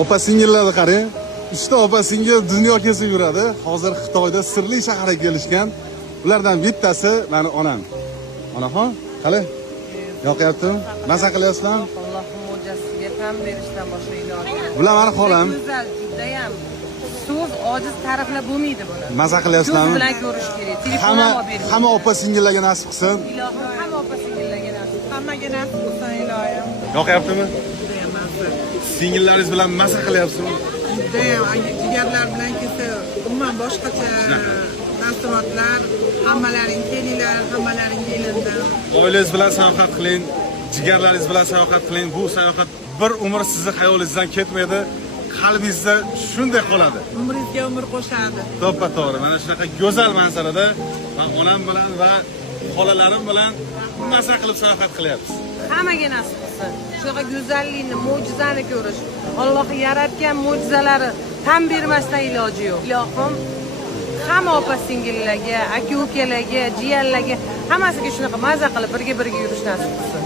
Opa singillarni qarang. Uchta opa singil dunyo kesib yuradi. Hozir Xitoyda sirli shaharga kelishgan. Ulardan bittasi meni onam. Onaxon, qani? Yoqyaptimi? Maza qilyapsizlar? Allohning mo'jizasiga tan berishdan boshqa iloji yo'q. Bular meni xolam. Go'zal, judayam so'z ojiz ta'riflab bo'lmaydi buni. Maza qilyapsizlarmi? Ko'z bilan ko'rish kerak. Telefondan olib bering. Hamma opa singillarga nasib qilsin. Ilohim hamma opa singillarga nasib. Hammaga nasib qilsin ilohim. Yoqyaptimi? Judayam mazza. Singillaringiz bilan maza qilyapsizmi? Judayam jigarlar bilan kelsa umuman boshqacha taassurotlar. Hammalaring kelinglar, hammalaring kelindan. Oilangiz bilan sayohat qiling, jigarlaringiz bilan sayohat qiling. Bu sayohat bir umr sizni xayolingizdan ketmaydi. Qalbingizda shunday qoladi. Umringizga umr qo'shadi. To'ppa-to'g'ri. Mana shunaqa go'zal manzarada men onam bilan va xolalarim bilan maza qilib sayohat qilyapmiz. Hammaga nasib qilsin. Shunaqa go'zallikni, mo'jizani ko'rish. Alloh yaratgan mo'jizalari tan bermasdan iloji yo'q. Ilohim hamma opa singillarga, aka-ukalarga, jiyanlarga hammasiga shunaqa maza qilib birga yurish nasib qilsin.